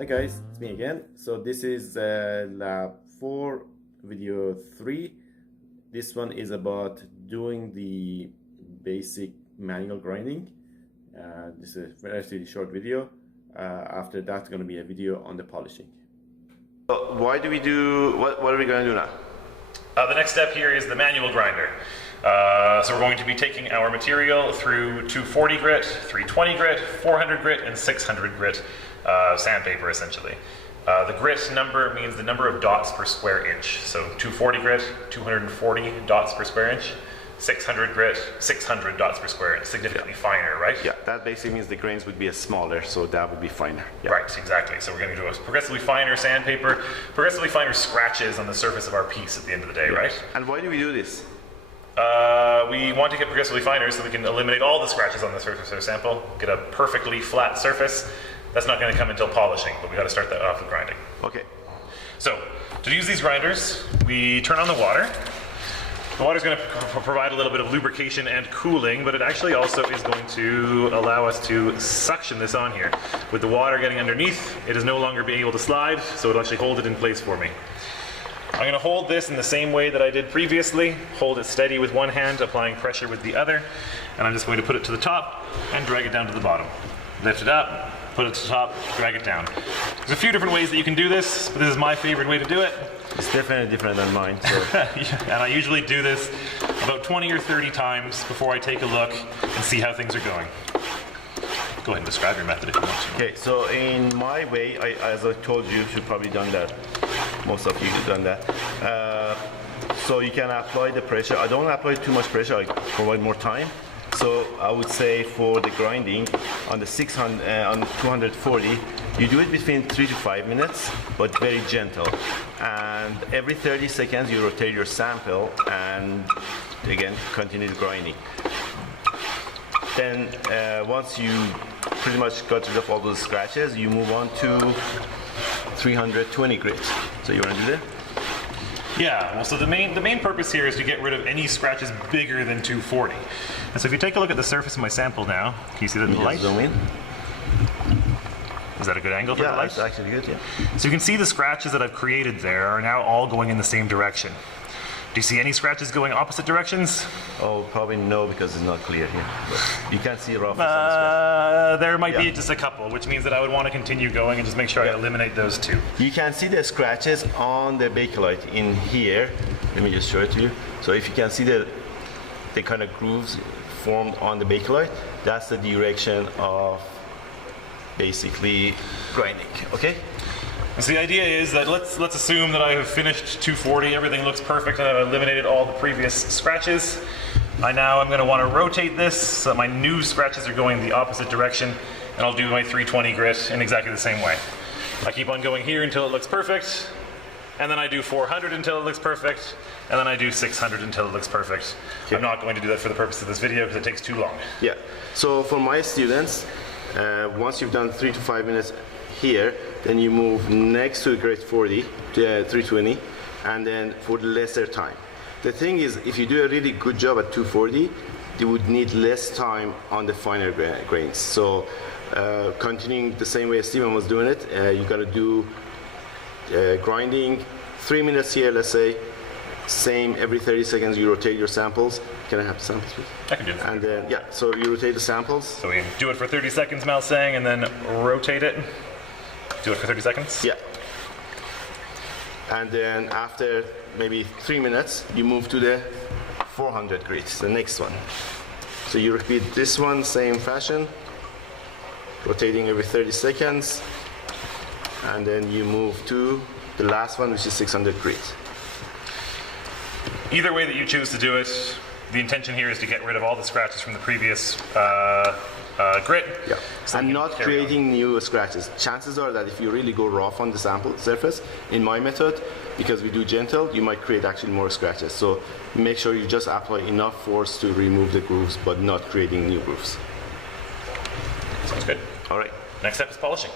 Hi guys, it's me again. So this is lab 4, video 3. This one is about doing the basic manual grinding. This is a relatively short video. After that's going to be a video on the polishing. So why do we do, what are we going to do now? The next step here is the manual grinder. So we're going to be taking our material through 240 grit, 320 grit, 400 grit, and 600 grit sandpaper essentially. The grit number means the number of dots per square inch. So 240 grit, 240 dots per square inch. 600 grit, 600 dots per square inch, significantly finer, right? Yeah, that basically means the grains would be smaller, so that would be finer. Yeah. Right, exactly. So we're going to do a progressively finer sandpaper, progressively finer scratches on the surface of our piece at the end of the day, right? And why do we do this? We want to get progressively finer so we can eliminate all the scratches on the surface of our sample, get a perfectly flat surface. That's not going to come until polishing, but we got to start that off with grinding. Okay. So, to use these grinders, we turn on the water. The water is going to provide a little bit of lubrication and cooling, but it actually also is going to allow us to suction this on here. With the water getting underneath, it is no longer being able to slide, so it'll actually hold it in place for me. I'm going to hold this in the same way that I did previously, hold it steady with one hand, applying pressure with the other, and I'm just going to put it to the top and drag it down to the bottom. Lift it up, put it to the top, drag it down. There's a few different ways that you can do this, but this is my favorite way to do it. It's definitely different than mine. So. And I usually do this about 20 or 30 times before I take a look and see how things are going. Go ahead and describe your method if you want to. Okay, so in my way, as I told you, you've probably done that. Most of you have done that. So you can apply the pressure. I don't apply too much pressure, I provide more time. So I would say for the grinding on the 240, you do it between 3 to 5 minutes, but very gentle. And every 30 seconds you rotate your sample and again continue the grinding. Then once you pretty much got rid of all those scratches, you move on to 320 grit. So you want to do that? Yeah, well, so the main purpose here is to get rid of any scratches bigger than 240. And so if you take a look at the surface of my sample now, can you see that in the light? Zoom in. Is that a good angle for the light? Yeah, that's actually good, yeah. So you can see the scratches that I've created there are now all going in the same direction. Do you see any scratches going opposite directions? Oh, probably no, because it's not clear here. But you can see rough. There might be just a couple, which means that I would want to continue going and just make sure I eliminate those two. You can see the scratches on the bakelite in here. Let me just show it to you. So if you can see the kind of grooves formed on the bakelite, that's the direction of basically grinding, okay? So the idea is that let's assume that I have finished 240, everything looks perfect, and I've eliminated all the previous scratches. I'm going to want to rotate this so that my new scratches are going the opposite direction, and I'll do my 320 grit in exactly the same way. I keep on going here until it looks perfect, and then I do 400 until it looks perfect, and then I do 600 until it looks perfect. Okay. I'm not going to do that for the purpose of this video because it takes too long. Yeah, so for my students, once you've done 3 to 5 minutes here, then you move next to grade 40 to 320, and then for the lesser time. The thing is, if you do a really good job at 240, you would need less time on the finer grains. So continuing the same way Steven was doing it, you got to do grinding 3 minutes here, let's say. Same every 30 seconds you rotate your samples. Can I have the samples, please? I can do that. And then, yeah, so you rotate the samples. So we do it for 30 seconds, Mal's saying, and then rotate it. Do it for 30 seconds? Yeah. And then after maybe 3 minutes, you move to the 400 grit, the next one. So you repeat this one, same fashion, rotating every 30 seconds. And then you move to the last one, which is 600 grit. Either way that you choose to do it, the intention here is to get rid of all the scratches from the previous grit. Yeah. So and not creating new scratches. Chances are that if you really go rough on the sample surface, in my method, because we do gentle, you might create actually more scratches. So make sure you just apply enough force to remove the grooves, but not creating new grooves. Sounds good. All right. Next step is polishing.